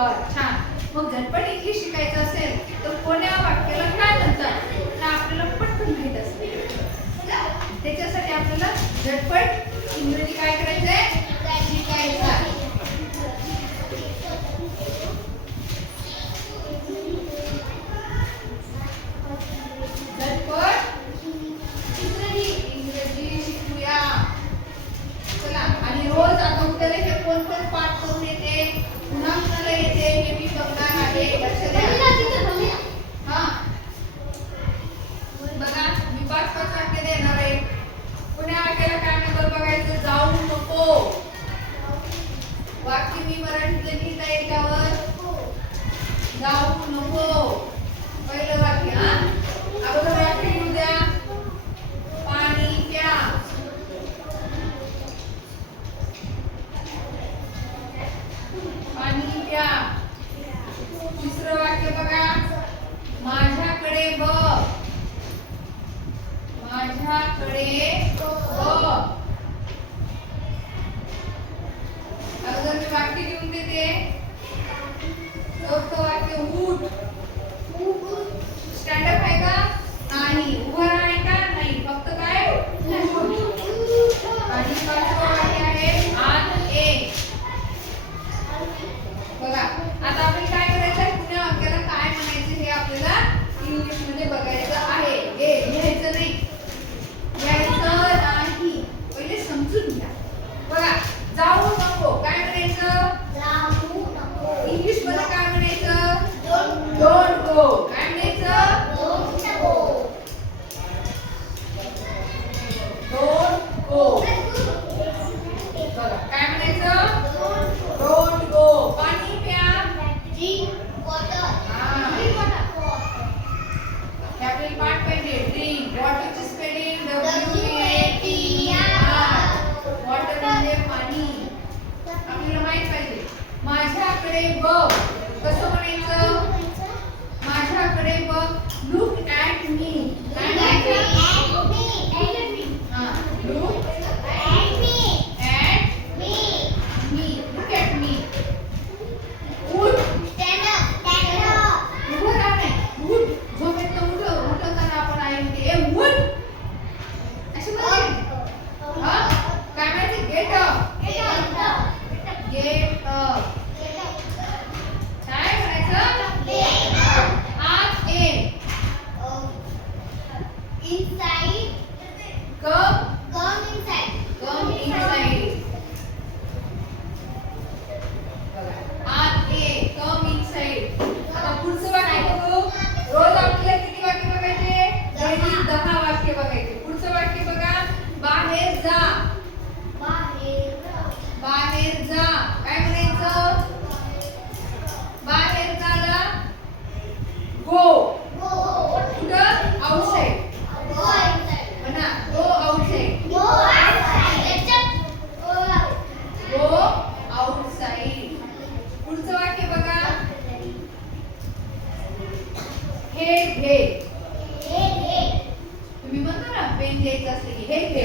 बर छान. मग झटपट इंग्लिश शिकायचं असेल तर कोण्या वाक्याला काय म्हणतात तर आपल्याला पटकन माहीत असते. त्याच्यासाठी आपल्याला झटपट इंग्रजी काय करायचं आहे રે ઓ माझ्याकडे बघ. कसं म्हणायचं? माझ्याकडे बघ. लुक ॲट मी हे घे. तुम्ही म्हणतो ना पेन घ्यायचं असतं हे घे.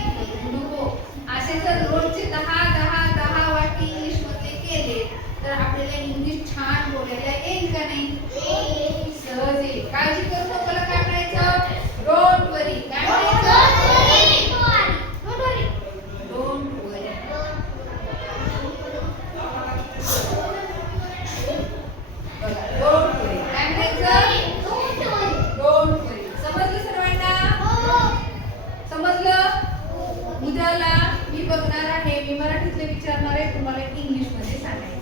असे जर रोजचे दहा दहा दहा वाक्य इंग्लिशमध्ये केले तर आपल्याला इंग्लिश छान बोलायला नाही? सहज काळजी करू नको काय म्हणायचं? डोंट वरी काय इंग्लिशमध्ये सांगायचं.